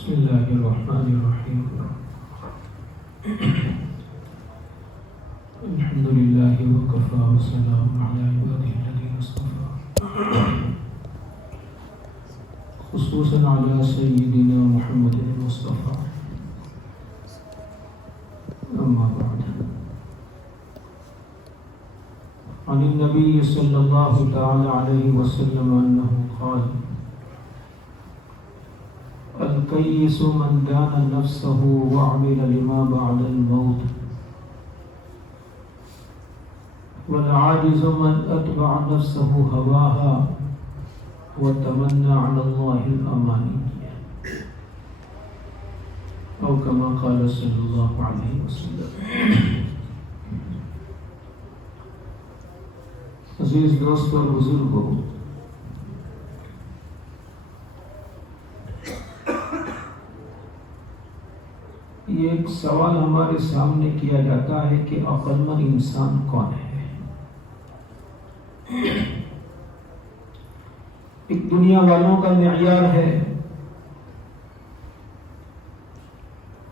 بسم الله الرحمن الرحيم الحمد لله وكفى وسلام على عباده الذين اصطفى خصوصا على سيدنا محمد المصطفى أما بعد عن النبي صلى الله تعالى عليه وسلم أنه قال الكيس من دان نفسه وعمل لما بعد الموت والعاجز من أتبع نفسه هواها وتمنى على الله الأماني أو كما قال صلى الله عليه وسلم. عزیز دوست اور بزرگوں، یہ ایک سوال ہمارے سامنے کیا جاتا ہے کہ عقل مند انسان کون ہے؟ ایک دنیا والوں کا معیار ہے،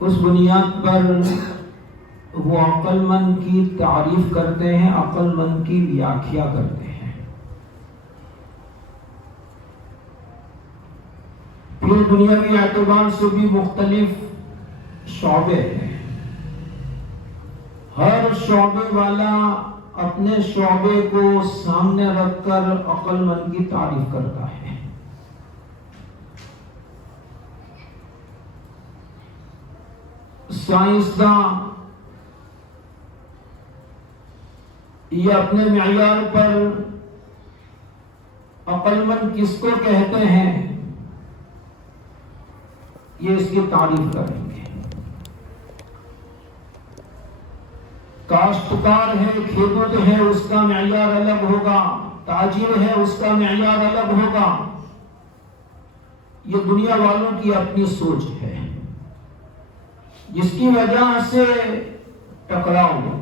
اس بنیاد پر وہ عقل مند کی تعریف کرتے ہیں، عقل مند کی ویاخیا کرتے ہیں۔ پھر دنیاوی اعتبار سے بھی مختلف شعبے ہیں، ہر شعبے والا اپنے شعبے کو سامنے رکھ کر عقل مند کی تعریف کرتا ہے۔ سائنسداں یہ اپنے معیار پر عقل مند کس کو کہتے ہیں یہ اس کی تعریف کریں گے۔ کاشتکار ہے، کھیتوت ہے، اس کا معیار الگ ہوگا، تاجر ہے، اس کا معیار الگ ہوگا۔ یہ دنیا والوں کی اپنی سوچ ہے جس کی وجہ سے ٹکراؤ ہے۔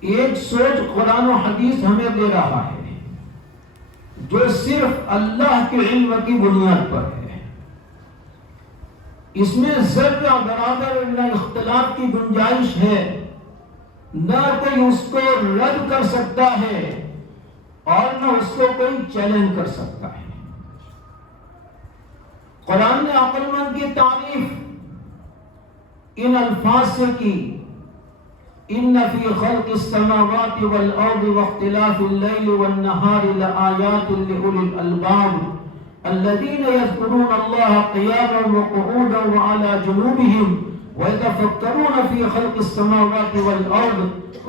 ایک سوچ قرآن و حدیث ہمیں دے رہا ہے جو صرف اللہ کے علم کی بنیاد پر ہے، اس میں ذرہ برابر نہ اختلاف کی گنجائش ہے، نہ کوئی اس کو رد کر سکتا ہے اور نہ اس کو کوئی چیلنج کر سکتا ہے۔ قرآن نے عقل مند کی تعریف ان الفاظ سے کی، ان فی خلق السماوات والارض واختلاف اللیل والنہار لآیات لأولی الالباب الذين يذكرون الله قياما وقعودا وعلى جنوبهم ويتفكرون في خلق السماوات والأرض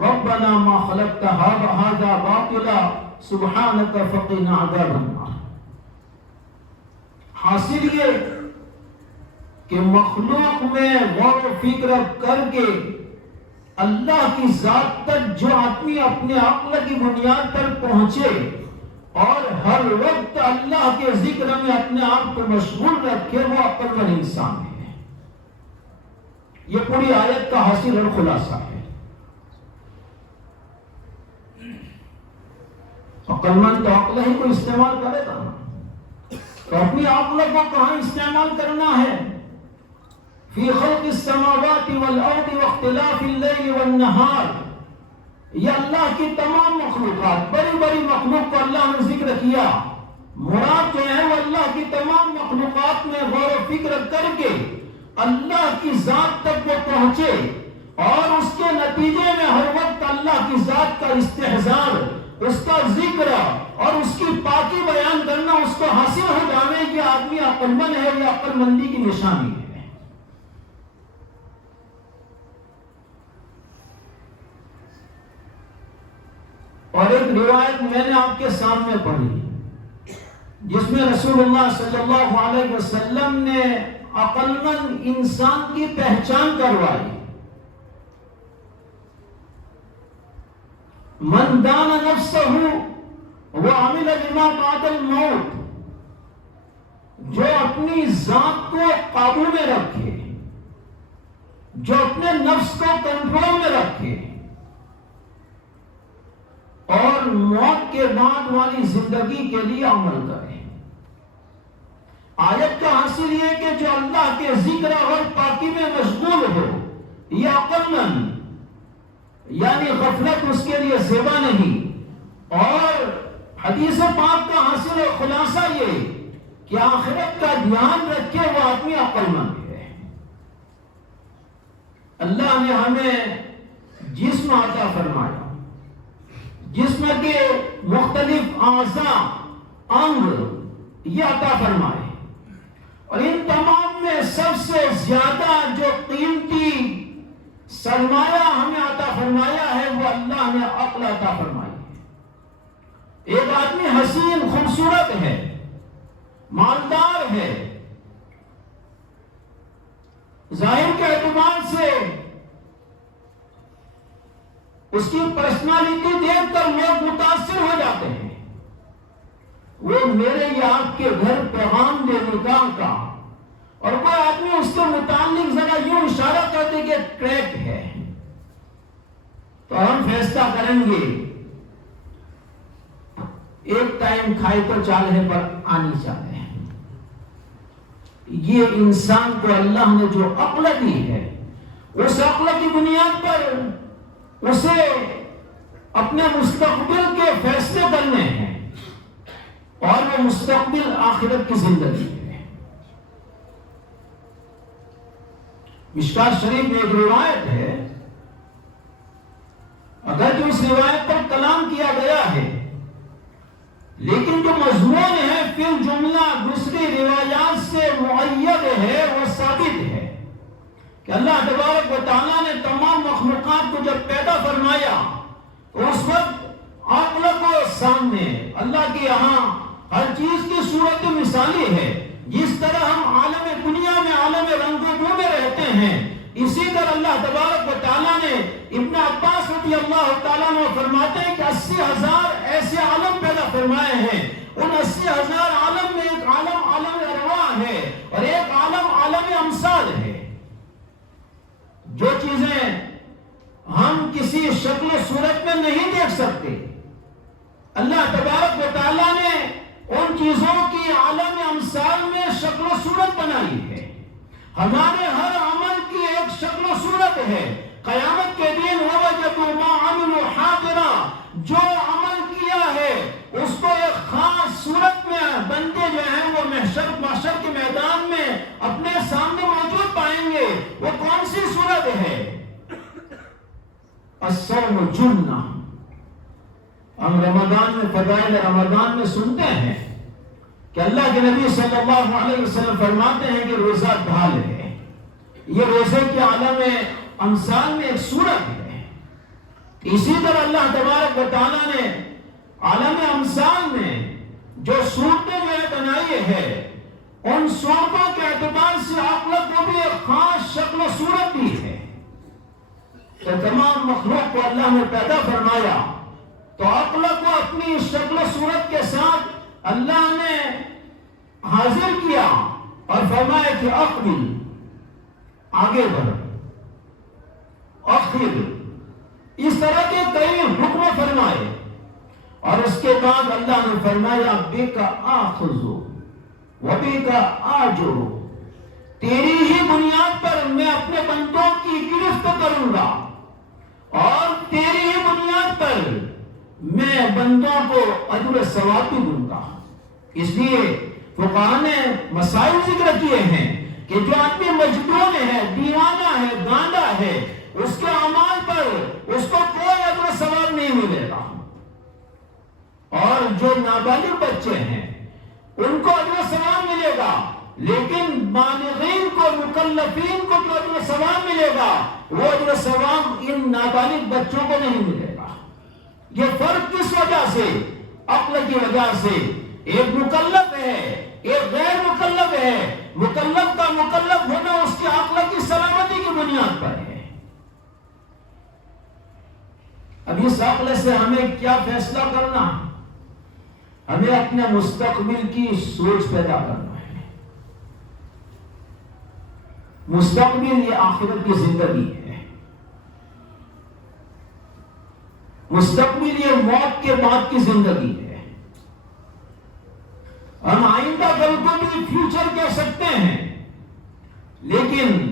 ربنا ما خلقت هذا باطلا سبحانك فقنا عذاب النار۔ حاصل یہ کہ مخلوق میں غور و فکر کر کے اللہ کی ذات تک جو آدمی اپنے عقل کی بنیاد پر پہنچے اور ہر وقت اللہ کے ذکر میں اپنے آپ کو مشغول رکھے، وہ عقل مند انسان ہے۔ یہ پوری آیت کا حاصل اور خلاصہ ہے۔ عقل مند تو عقل ہی کو استعمال کرے گا، تو اپنی عقل کو کہاں استعمال کرنا ہے؟ فی خلق السماوات والارض واختلاف اللیل والنہار، یہ اللہ کی تمام مخلوقات، بڑی بڑی مخلوق کو اللہ نے ذکر کیا، مراد جو ہے وہ اللہ کی تمام مخلوقات میں غور و فکر کر کے اللہ کی ذات تک وہ پہنچے اور اس کے نتیجے میں ہر وقت اللہ کی ذات کا استحضار، اس کا ذکر اور اس کی پاکی بیان کرنا اس کو حاصل ہو جانے کہ آدمی عقل مند ہے، یہ عقل مندی کی نشانی ہے۔ اور ایک روایت میں نے آپ کے سامنے پڑھی جس میں رسول اللہ صلی اللہ علیہ وسلم نے عقل مند انسان کی پہچان کروائی۔ من دان نفسہ وعمل لما بعد الموت، جو اپنی ذات کو قابو میں رکھے، جو اپنے نفس کو کنٹرول میں رکھے اور موت کے بعد والی زندگی کے لیے عمل کریں۔ آیت کا حاصل یہ کہ جو اللہ کے ذکر اور پاکی میں مشغول ہو، یہ عقل مند، یعنی غفلت اس کے لیے زیبا نہیں۔ اور حدیث پاک کا حاصل خلاصہ یہ کہ آخرت کا دھیان رکھے وہ آدمی عقل مند ہے۔ اللہ نے ہمیں جسم عطا فرمایا، جسم کے مختلف اعضاء، انگ یہ عطا فرمائے، اور ان تمام میں سب سے زیادہ جو قیمتی سرمایہ ہمیں عطا فرمایا ہے وہ اللہ نے عقل عطا فرمائی ہے۔ ایک آدمی حسین خوبصورت ہے، مالدار ہے، ظاہر کے اعتبار سے اس کی پرسنالٹی دیکھ کر لوگ متاثر ہو جاتے ہیں، وہ میرے یا آپ کے گھر پیغام دے نکاح کا، اور کوئی آدمی اس کے متعلق ذرا یوں اشارہ کر دے کہ ٹریک ہے، تو ہم فیصلہ کریں گے ایک ٹائم کھائے تو چالے پر آنی چاہے۔ یہ انسان کو اللہ نے جو عقل دی ہے، اس عقل کی بنیاد پر اسے اپنے مستقبل کے فیصلے کرنے ہیں، اور وہ مستقبل آخرت کی زندگی ہے۔ مشکوٰۃ شریف میں ایک روایت ہے، اگر جو اس روایت پر کلام کیا گیا ہے، لیکن جو مضمون ہے فی الجملہ دوسری روایات سے معید ہے، وہ ثابت ہے کہ اللہ تبارک و تعالیٰ نے تمام مخلوقات کو جب پیدا فرمایا تو اس وقت عقل کو سامنے، اللہ کے یہاں ہر چیز کی صورت مثالی ہے۔ جس طرح ہم عالم دنیا میں عالم رنگ و بو میں رہتے ہیں، اسی طرح اللہ تبارک و تعالیٰ نے، ابن عباس رضی اللہ تعالیٰ عنہ فرماتے ہیں کہ 80,000 ایسے عالم پیدا فرمائے ہیں، ان 80,000 عالم میں ایک عالم عالم ارواح ہے، اور ایک عالم عالم امثال ہے۔ جو چیزیں ہم کسی شکل و صورت میں نہیں دیکھ سکتے، اللہ تبارک و تعالیٰ نے ان چیزوں کی عالم امثال میں شکل و صورت بنائی ہے۔ ہمارے ہر عمل کی ایک شکل و صورت ہے۔ قیامت کے دن وَوَجَدُوا مَا عَمِلُوا حَاضِرًا، جو عمل کیا ہے اس کو ایک خاص صورت میں بندے جو ہیں وہ محشر کے میدان میں اپنے سامنے موجود پائیں گے۔ وہ کون سی صورت ہے؟ الصوم جنہ۔ ہم رمضان میں، فضائل رمضان میں سنتے ہیں کہ اللہ کے نبی صلی اللہ علیہ وسلم فرماتے ہیں کہ روزہ ڈھال ہے۔ یہ روزے کے عالم امثال میں ایک صورت ہے۔ اسی طرح اللہ تبارک و تعالیٰ نے عالم امثال میں جو صورتیں بنائی ہے، ان صورتوں کے اعتبار سے عقل کو بھی ایک خاص شکل و صورت دی ہے۔ تو تمام مخلوق کو اللہ نے پیدا فرمایا، تو عقل کو اپنی شکل و صورت کے ساتھ اللہ نے حاضر کیا اور فرمایا کہ اقبل، آگے بڑھ، اخر، اس طرح کے کئی حکم فرمائے، اور اس کے بعد اللہ نے فرمایا بِكَ آخذ وَبِكَ آجُرُ، تیری ہی بنیاد پر میں اپنے بندوں کی گرفت کروں گا، اور تیری ہی بنیاد پر میں بندوں کو اجر ثواب بھی دوں گا۔ اس لیے فقہاء نے مسائل ذکر کیے ہیں کہ جو آدمی مجنون ہے، دیوانہ ہے، گانڈا ہے، اس کے اعمال پر اس کو کوئی اجر ثواب نہیں ملے گا، اور جو نابالغ بچے ہیں ان کو اجر ثواب ملے گا، لیکن بالغین کو، مکلفین کو جو اجر ثواب ملے گا وہ اجر ثواب ان نابالغ بچوں کو نہیں ملے گا۔ یہ فرق کس وجہ سے؟ عقل کی وجہ سے۔ ایک مکلف ہے، ایک غیر مکلف ہے۔ مکلف کا مکلف ہونا اس کی عقل کی سلامتی کی بنیاد پر ہے۔ اب اس عقل سے ہمیں کیا فیصلہ کرنا؟ ہمیں اپنے مستقبل کی سوچ پیدا کرنا ہے۔ مستقبل یہ آخرت کی زندگی ہے۔ مستقبل یہ موت کے بعد کی زندگی ہے۔ ہم آئندہ کل کو بھی فیوچر کہہ سکتے ہیں، لیکن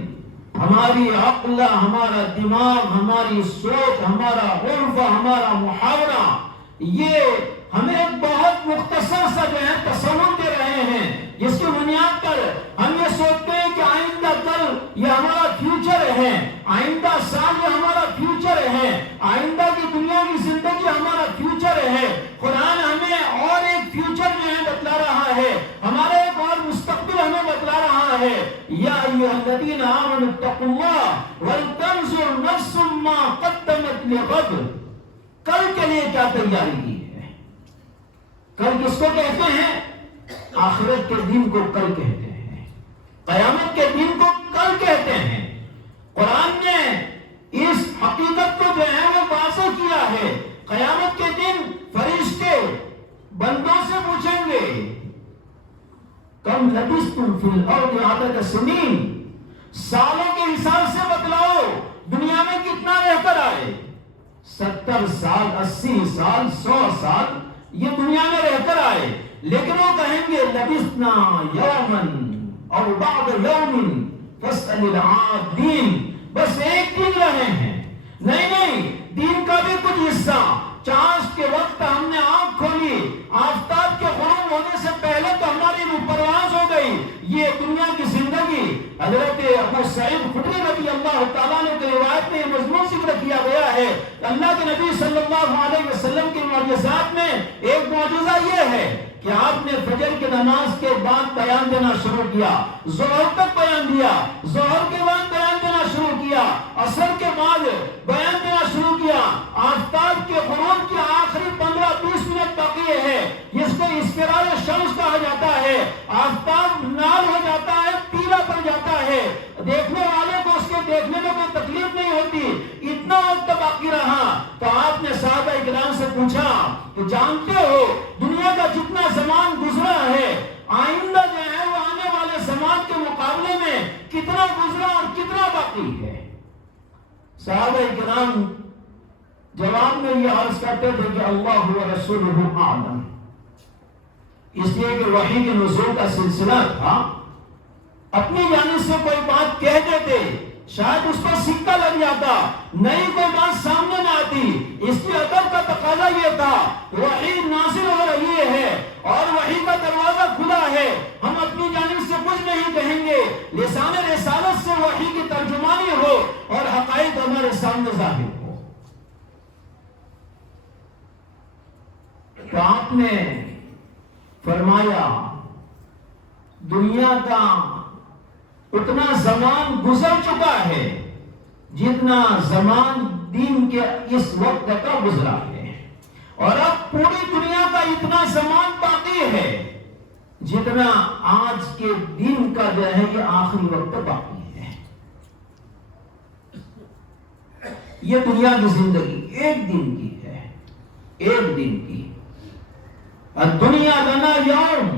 ہماری عقل، ہمارا دماغ، ہماری سوچ، ہمارا عرف، ہمارا محاورہ یہ ہمیں ایک بہت مختصر سا جو ہے تصور دے رہے ہیں، جس کی بنیاد پر ہم یہ سوچتے ہیں کہ آئندہ کل یہ ہمارا فیوچر ہے، آئندہ سال یہ ہمارا فیوچر ہے، آئندہ کی دنیا کی زندگی ہمارا فیوچر ہے۔ قرآن ہمیں اور ایک فیوچر جو ہے بتلا رہا ہے، ہمارا ایک اور مستقبل ہمیں بتلا رہا ہے۔ یا ایھا الذین آمنوا اتقوا اللہ ولتنظر نفس ما قدمت لغد، کل کے لیے کیا تیاری کی ہے۔ کل کس کو کہتے ہیں؟ آخرت کے دن کو کل کہتے ہیں، قیامت کے دن کو کل کہتے ہیں۔ قرآن نے اس حقیقت کو جو ہے وہ واضح کیا ہے۔ قیامت کے دن فرشتے بندوں سے پوچھیں گے کم لبثتم فی الارض عدد سنین، سالوں کے حساب سے بتلاؤ دنیا میں کتنا رہ کر آئے۔ 70 سال، 80 سال، 100 سال یہ دنیا میں رہ کر آئے، لیکن وہ کہیں گے لبثنا یوما او بعض یوم فاسأل العادین، بس ایک دن رہے ہیں۔ نہیں، دن کا بھی کچھ حصہ، چاش کے وقت ہم نے آنکھ کھولی، آفتاب کے غروب ہونے سے پہلے تو ہماری روح پرواز ہو گئی۔ یہ دنیا کی زندگی، حضرت ابو سعید خدری رضی اللہ تعالیٰ عنہ کی روایت میں یہ مضمون ذکر کیا گیا ہے۔ اللہ کے نبی صلی اللہ علیہ وسلم کے معجزات میں ایک معجزہ یہ ہے کہ آپ نے فجر کی نماز کے بعد بیان دینا شروع کیا، ظہر تک بیان دیا، ظہر کے بعد بیان دینا شروع کیا، عصر کے بعد بیان دینا شروع کیا، آفتاب کے غروب کی آخری 15-20 منٹ باقی ہے، جس کو اسفرار شمس کہا جاتا ہے۔ آفتاب نال ہو جاتا ہے، پیلا پڑ جاتا ہے، دیکھنے والے کو اس کے دیکھنے میں کوئی تکلیف نہیں ہوتی، اتنا وقت باقی رہا۔ تو آپ نے صحابہ اکرام سے پوچھا کہ جانتے ہو دنیا کا جتنا زمان گزرا ہے، آئندہ جو ہے وہ آنے والے زمان کے مقابلے میں کتنا گزرا اور کتنا باقی ہے؟ صحابہ اکرام جواب میں یہ عرض کرتے تھے کہ اللہ و رسولہ اعلم، اس لیے کہ وحی کے نزول کا سلسلہ تھا، اپنی جانب سے کوئی بات کہہ دیتے شاید اس پر سکہ لگ جاتا، نئی کوئی بات سامنے نہ آتی۔ اس کی ادب کا تقاضا یہ تھا وحی نازل ہو رہی ہے اور وحی کا دروازہ کھلا ہے، ہم اپنی جانب سے کچھ نہیں کہیں گے، لسان رسالت سے وحی کی ترجمانی ہو اور حقائق ہمارے سامنے ظاہر ہو۔ تو آپ نے فرمایا دنیا کا اتنا زمان گزر چکا ہے جتنا زمان دین کے اس وقت کا گزرا ہے، اور اب پوری دنیا کا اتنا زمان باقی ہے جتنا آج کے دن کا جو ہے یہ آخری وقت باقی ہے۔ یہ دنیا کی زندگی ایک دن کی ہے، ایک دن کی۔ الدنیا لنا یوم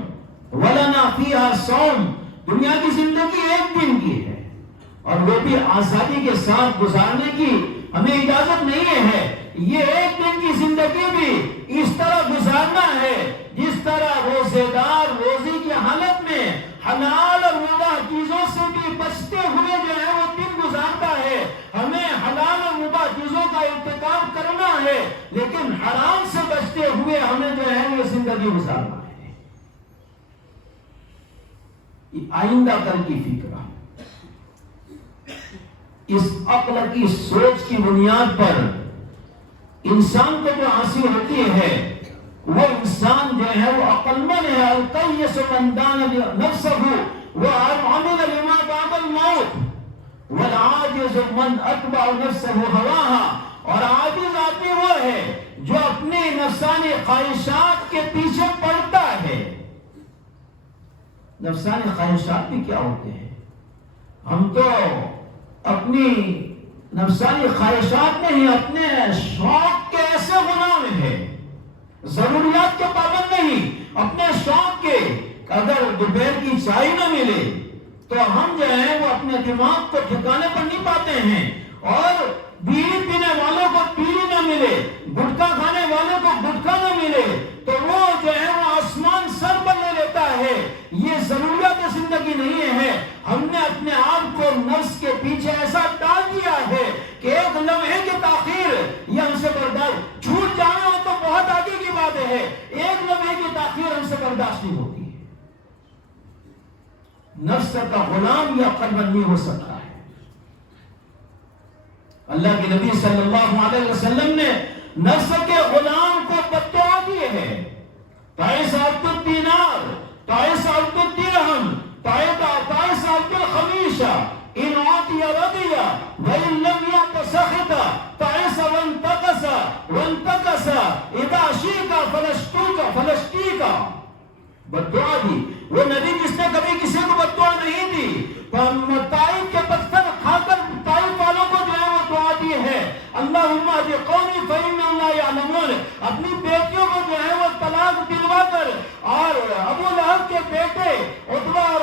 ولنا فیہا صوم، دنیا کی زندگی ایک دن کی ہے، اور وہ بھی آزادی کے ساتھ گزارنے کی ہمیں اجازت نہیں ہے۔ یہ ایک دن کی زندگی بھی اس طرح گزارنا ہے جس طرح روزے دار روزی کی حالت میں حلال اور مباح چیزوں سے بھی بچتے ہوئے جو ہے وہ دن گزارتا ہے۔ ہمیں حلال اور مباح چیزوں کا ارتکاب کرنا ہے، لیکن حرام سے بچتے ہوئے ہمیں جو ہے وہ زندگی گزارنا ہے۔ آئندہ کل کی فکر، اس عقل کی سوچ کی بنیاد پر انسان کو جو حاصل ہوتی ہے وہ انسان جو ہے وہ عقل مند ہے۔ القیس من دان نفسه وعمل لما بعد الموت والعاجز من اتبع نفسه هواها، اور عاجز آدمی وہ ہے جو اپنی نفسانی خواہشات کے پیچھے پڑتا ہے۔ نفسانی خواہشات بھی کیا ہوتے ہیں؟ ہم تو اپنی نفسانی خواہشات نہیں، اپنے شوق کے ایسے غلام ہیں، ضروریات کے پابند نہیں، اپنے شوق کے۔ اگر دوپہر کی چائے نہ ملے تو ہم جو ہے وہ اپنے دماغ کو ٹھکانے پر نہیں پاتے ہیں، اور بیڑی پینے والوں کو بیڑی نہ ملے، گٹکا کھانے والوں کو گٹکا نہ ملے تو وہ جو ہے وہ آسمان سر پر لے لیتا ہے۔ یہ ضروریات زندگی نہیں ہے. ہم نے اپنے آپ کو نفس کے پیچھے ایسا ڈال دیا ہے کہ ایک لمحے کی تاخیر یہ ہم سے برداشت, چھوٹ جانا ہو تو بہت آگے کی بات ہے, ایک لمحے کی تاخیر ہم سے برداشت نہیں ہوتی ہے. نفس کا غلام یا عقل مند نہیں ہو سکتا ہے. اللہ کے نبی صلی اللہ علیہ وسلم نے نفس کے غلام کو بددعا دی ہے. تعس عبد الدینار, تعس عبد الدرہم, تعس عبد الخمیشہ, ان عطی رضی وان لم یعط سخط, تعس وانتقص وانتقص, اذا شیک فلشتیک. بددعا دی. وہ نبی جس نے کبھی کسی کو بددعا نہیں دی, طائف کے پتھر کھا کر طائف والوں کو جو ہے وہ دعا دی ہے, اللہم اہد قومی فإنہم لا یعلمون. اپنی بیٹیوں کو جو ہے وہ طلاق دلوا کر, اور ابو لہب کے بیٹے عتبہ اور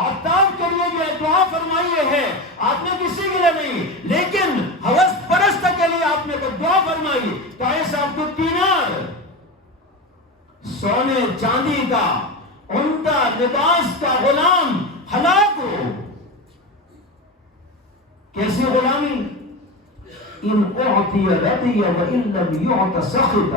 عتاب کے لیے جو ہے دعا فرمائی ہے. آپ نے کسی کے لیے نہیں, لیکن ہوس پرست کے لیے آپ نے دعا فرمائی. تعس عبد الدینار, سونے چاندی کا عمدہ لباس کا غلام ہلاک ہو. کیسی غلامی؟ ان اعطی رضی وان لم یعط سخط.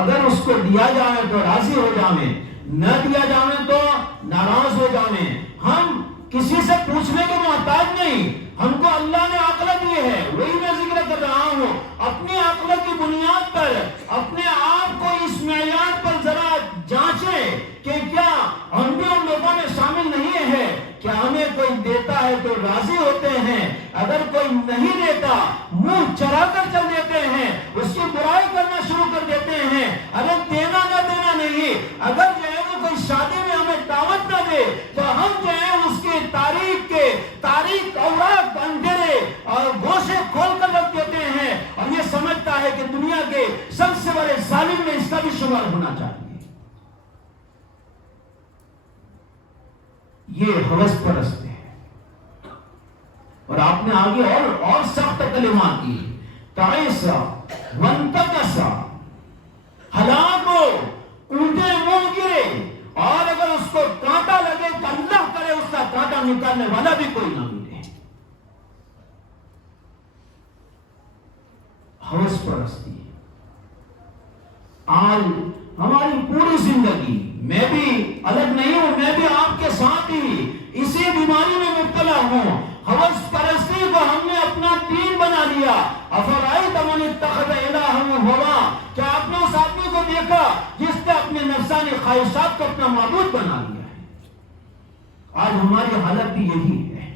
اگر اس کو دیا جائے تو راضی ہو جائیں, نہ دیا جائے تو ناراض ہو جائیں. ہم کسی سے پوچھنے کے محتاج نہیں, ہم کو اللہ نے عقل دی ہے, وہی میں ذکر کر رہا ہوں. اپنی عقل کی بنیاد پر اپنے آپ کو اس معیار پر ذرا جانچیں کہ کیا ہم بھی ان لوگوں میں شامل نہیں ہے. کیا ہمیں کوئی دیتا ہے تو راضی ہوتے ہیں, اگر کوئی نہیں دیتا منہ چرا کر چل دیتے ہیں, اس کی برائی کرنا شروع کر دیتے ہیں. اگر دینا نہ دینا نہیں, اگر جو ہے وہ کوئی شادی میں ہمیں دعوت نہ دے تو ہم جو ہے اس کی تاریخ اوراق اندھیرے اور گوشے کھول کر رکھ دیتے ہیں, اور یہ سمجھتا ہے کہ دنیا کے سب سے بڑے ظالم میں اس کا بھی شمار ہونا چاہیے. یہ ہوس پرست ہے. اور آپ نے آگے اور سخت کلمات کی. تعس وانتقص, ہلاک ہو, اونٹے منہ گرے, اور اگر اس کو کانٹا لگے تو اللہ کرے اس کا کانٹا نکالنے والا بھی کوئی نہ ملے. ہوس پرستی. آج ہماری پوری زندگی, میں بھی الگ نہیں ہوں, میں بھی آپ کے ساتھ ہی اسی بیماری میں مبتلا ہوں. ہوس پرستی کو ہم نے اپنا دین بنا لیا. افرائیت من اتخذ الہہ ہوا, کیا آپ نے اس آدمی کو دیکھا جس نے اپنے نفسانی خواہشات کو اپنا معبود بنا لیا ہے؟ آج ہماری حالت بھی یہی ہے,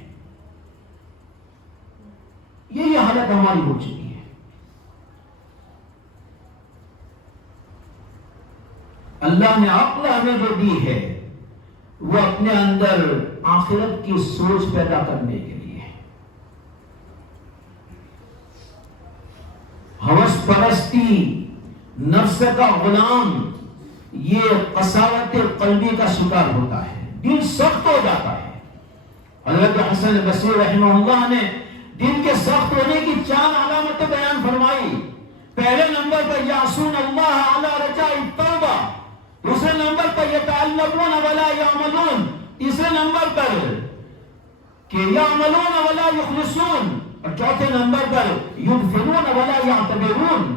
یہی حالت ہماری ہو چکی ہے. اللہ نے عقل ہمیں جو دی ہے وہ اپنے اندر آخرت کی سوچ پیدا کرنے کے لیے ہے. ہوس پرستی, نفس کا غلام, یہ قساوت قلبی کا شکار ہوتا ہے, دل سخت ہو جاتا ہے. حضرت حسن بصری رحمہ اللہ نے دل کے سخت ہونے کی 4 علامتیں بیان فرمائی. پہلے نمبر پر یعصون اللہ علی رجاء التوبہ, دوسرے نمبر پر یتعلمون ولا یعملون, تیسرے نمبر پر کہ یعملون ولا یخلصون, اور چوتھے نمبر پر یدفنون ولا یعتبرون.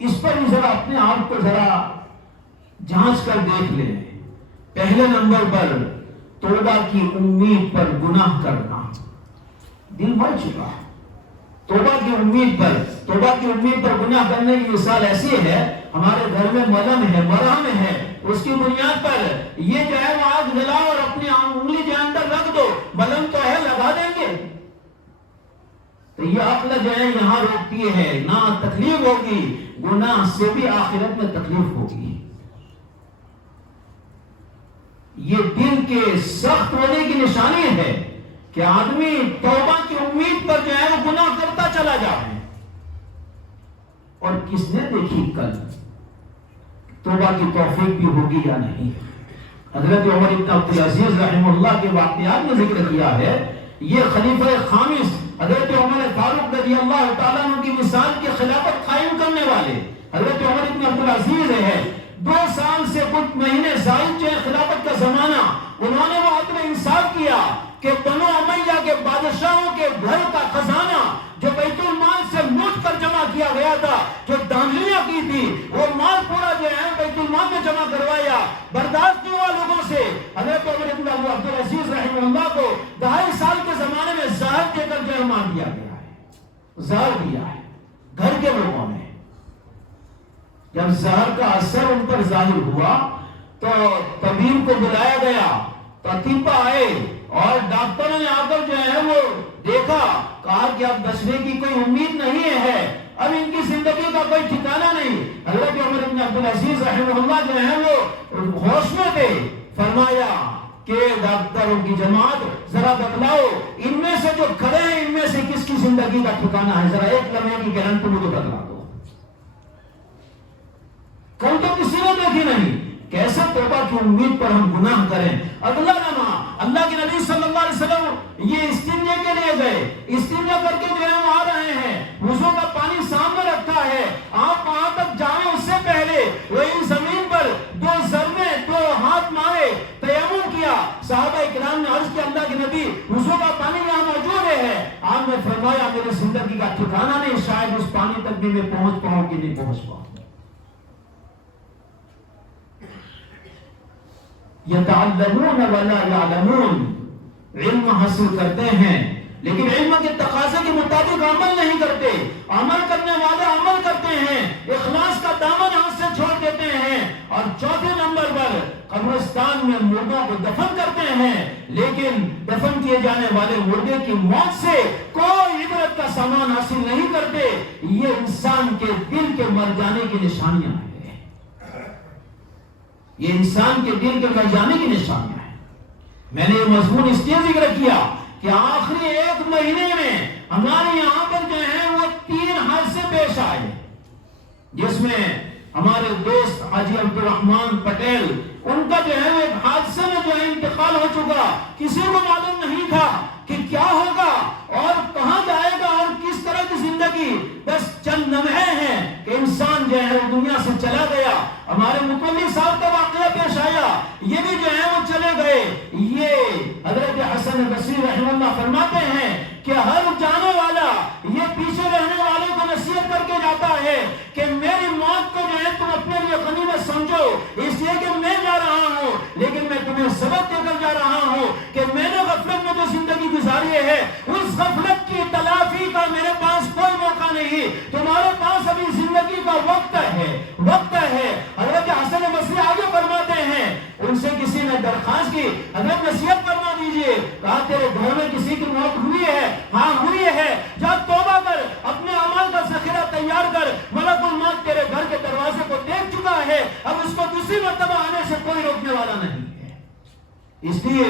اس پر بھی ذرا اپنے آپ کو ذرا جانچ کر دیکھ لیں. پہلے نمبر پر توبہ کی امید پر گناہ کرنا, دل مر چکا ہے. توبہ کی امید پر گناہ کرنے کی مثال ایسی ہے, ہمارے گھر میں ملم ہے, مرہم ہے, اس کی بنیاد پر یہ جو ہے وہ آگ جلاؤ اور اپنی انگلی کے اندر رکھ دو, ملم تو ہے لگا دیں گے. تو یہ عقل جو ہے یہاں روکتی ہے, نہ تکلیف ہوگی, گناہ سے بھی آخرت میں تکلیف ہوگی. یہ دل کے سخت ہونے کی نشانی ہے کہ آدمی توبہ کی امید پر جو ہے وہ گناہ کرتا چلا جائے. اور کس نے دیکھی کل توبہ کی توفیق بھی ہوگی یا نہیں. حضرت عمر بن عبدالعزیز رحمہ اللہ کے واقعات میں ذکر کیا ہے. یہ خلیفہ خامس حضرت عمر فاروق رضی اللہ تعالیٰ عنہ کی مثال کی خلافت قائم کرنے والے حضرت عمر بن عبدالعزیز ہے. 2 سال سے کچھ مہینے زائد جو خلافت کا زمانہ، انہوں نے وہ عدل انصاف کیا کہ بنو امیہ کے بادشاہوں کے گھر کا خزانہ جو بیت المال سے لوٹ کر جمع کیا گیا تھا، جو دانلیاں کی تھی، وہ مال پورا جو ہے بیت المال میں جمع کروایا۔ برداشت نہیں ہوا لوگوں سے، حضرت عمر بن عبدالعزیز رحمہ اللہ کو 2.5 سال کے زمانے میں زہر دے کر جو مار دیا گیا ہے، زہر دیا ہے گھر کے لوگوں نے۔ جب زہر کا اثر ان پر ظاہر ہوا تو طبیب کو بلایا گیا، تو اطباء آئے اور ڈاکٹروں نے آ کر جو ہے وہ دیکھا، کہا کہ اب بچنے کی کوئی امید نہیں ہے، اب ان کی زندگی کا کوئی ٹھکانہ نہیں۔ حضرت عمر بن عبدالعزیز رحمہ اللہ جو ہے وہ ہوش میں تھے، فرمایا کہ ڈاکٹروں کی جماعت ذرا بتلاؤ ان میں سے جو کھڑے ہیں ان میں سے کس کی زندگی کا ٹھکانہ ہے، ذرا ایک لمحے کی گارنٹی مجھے بتلا دو۔ کل تو کسی نے دیکھی نہیں، کیسے توبہ کی امید پر ہم گناہ کریں۔ اگلا لمحہ اللہ کے نبی صلی اللہ علیہ وسلم یہ استنجے کے لیے گئے، استنجا کر کے جو ہے وہ آ رہے ہیں، وضو کا پانی سامنے رکھا ہے، آپ وہاں تک جائیں اس سے پہلے وہ ان زمین پر 2 ضربے 2 ہاتھ مارے، تیمم کیا۔ صحابہ کرام نے عرض کیا اللہ کے نبی وضو کا پانی یہاں موجود ہے، آپ نے فرمایا میرے زندگی کا ٹھکانہ نہیں، شاید اس پانی تک بھی میں پہنچ پاؤں کہ نہیں پہنچ پاؤں۔ یتعلمون ولا یعلمون، علم حاصل کرتے ہیں لیکن علم کے تقاضے کے مطابق عمل نہیں کرتے، عمل کرنے والے عمل کرتے ہیں، اخلاص کا دامن ہاتھ سے چھوڑ دیتے ہیں۔ اور چوتھے نمبر پر قبرستان میں مردوں کو دفن کرتے ہیں لیکن دفن کیے جانے والے مردے کی موت سے کوئی عبرت کا سامان حاصل نہیں کرتے۔ یہ انسان کے دل کے مر جانے کی نشانیاں ہیں، یہ انسان کے دل کے مر جانے کی نشانیاں ہیں۔ میں نے یہ مضمون اس لیے ذکر کیا کہ آخری 1 مہینے میں ہمارے یہاں پر جو ہے وہ 3 حادثے پیش آئے، جس میں ہمارے دوست حاجی عبدالرحمان پٹیل، ان کا جو ہے وہ ایک حادثے میں جو ہے انتقال ہو چکا، کسی کو معلوم نہیں تھا کہ کیا ہوگا اور کہاں جائے گا اور کس طرح کی زندگی، بس چند لمحے ہیں کہ انسان جو ہے وہ دنیا سے چلا گیا۔ ہمارے متولی صاحب کا واقعہ پیش آیا، یہ بھی جو ہے وہ چلے گئے۔ یہ حضرت حسن بصری رحمہ اللہ فرماتے ہیں کہ ہر جانے والا یہ پیچھے رہنے والے کو نصیحت کر کے جاتا ہے کہ میری موت کو جو ہے تم اپنے لیے غنیمت سمجھو، اس لیے کہ میں جا رہا ہوں لیکن میں تمہیں سبق دے کر جا رہا ہوں کہ میں نے غفلت میں جو زندگی گزاری ہے اس غفلت کی تلافی کا میرے پاس کوئی موقع نہیں، تمہارے پاس ابھی زندگی کا وقت ہے، وقت ہے۔ حضرت حسن بصری آگے فرماتے ہیں، ان سے کسی نے درخواست کی حضرت نصیحت فرما دیجئے، کہا تیرے گھر میں کسی کی موت ہوئی ہے؟ ہاں ہوئی ہے، جا توبہ کر، اپنے اعمال کا ذخیرہ تیار کر، ملک الموت تیرے گھر کے دروازے کو دیکھ چکا ہے، اب اس کو دوسری مرتبہ آنے سے کوئی روکنے والا نہیں ہے۔ اس لیے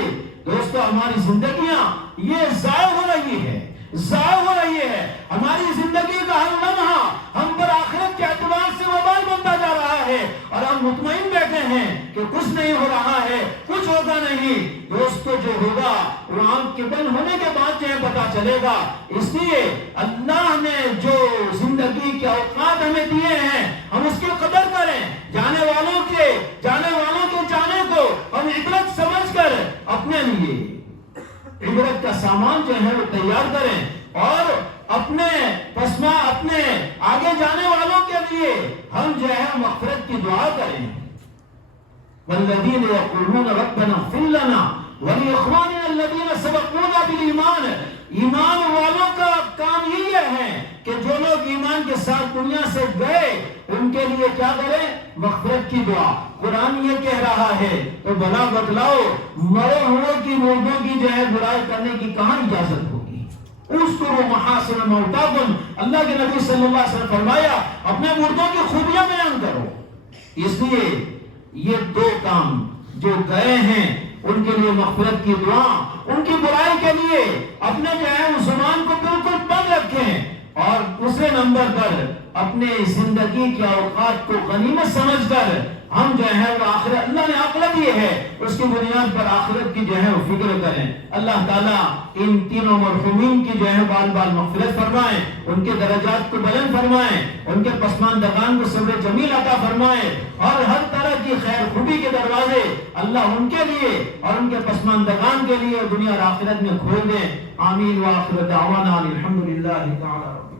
دوستو ہماری زندگیاں یہ ضائع ہو رہی ہے، ضائع ہو رہی ہے، ہماری زندگی کا ہر لمحہ ہم پر آخرت کے اعتبار سے وبال بنتا جا رہا ہے اور ہم مطمئن بیٹھے ہیں کہ کچھ نہیں ہو رہا ہے، کچھ ہوگا نہیں۔ دوستو جو ہوگا وہ آنکھ کے بند ہونے کے بعد جو ہے پتا چلے گا۔ اس لیے اللہ نے جو زندگی کے اوقات ہمیں دیے ہیں ہم اس کی قدر کریں، جانے والوں کے جانے کو ہم عبرت سمجھ کر اپنے لیے عبرت کا سامان جو ہے وہ تیار کریں اور اپنے آگے جانے والوں کے لیے ہم جو ہے مغفرت کی دعا کریں۔ والذین یقولون ربنا اغفر لنا ولاخواننا الذین سبقونا بالایمان، ایمان والوں کا کام ہی یہ ہے کہ جو لوگ ایمان کے ساتھ دنیا سے گئے ان کے لیے کیا کریں؟ مغفرت کی دعا۔ قرآن یہ کہہ رہا ہے تو بلا بتلاؤ مرے ہوئے کی مردوں کی جو ہے برائی کرنے کی کہاں اجازت ہوگی؟ اذکروا محاسن موتاکم، اللہ کے نبی صلی اللہ علیہ وسلم فرمایا اپنے مردوں کی خوبیاں بیان کرو۔ اس لیے یہ 2 کام جو گئے ہیں ان کے لیے مغفرت کی دعا، ان کی برائی کے لیے اپنے جو ہے اس زبان کو بالکل بند رکھیں، اور دوسرے نمبر پر اپنے زندگی کے اوقات کو غنیمت سمجھ کر ہم جو ہے وہ آخرت اللہ نے عقل دیے ہے اس کی بنیاد پر آخرت کی جو ہے وہ فکر کریں. اللہ تعالیٰ ان تینوں مرحومین کی جو ہے بال بال مغفرت فرمائیں, ان کے درجات کو بلند فرمائیں, ان کے پسماندگان کو صبر جمیل عطا فرمائیں, اور ہر طرح کی خیر خوبی کے دروازے اللہ ان کے لیے اور ان کے پسماندگان کے لیے دنیا اور آخرت میں کھول دیں. آمین. وآخر دعوانا الحمدللہ تعالی.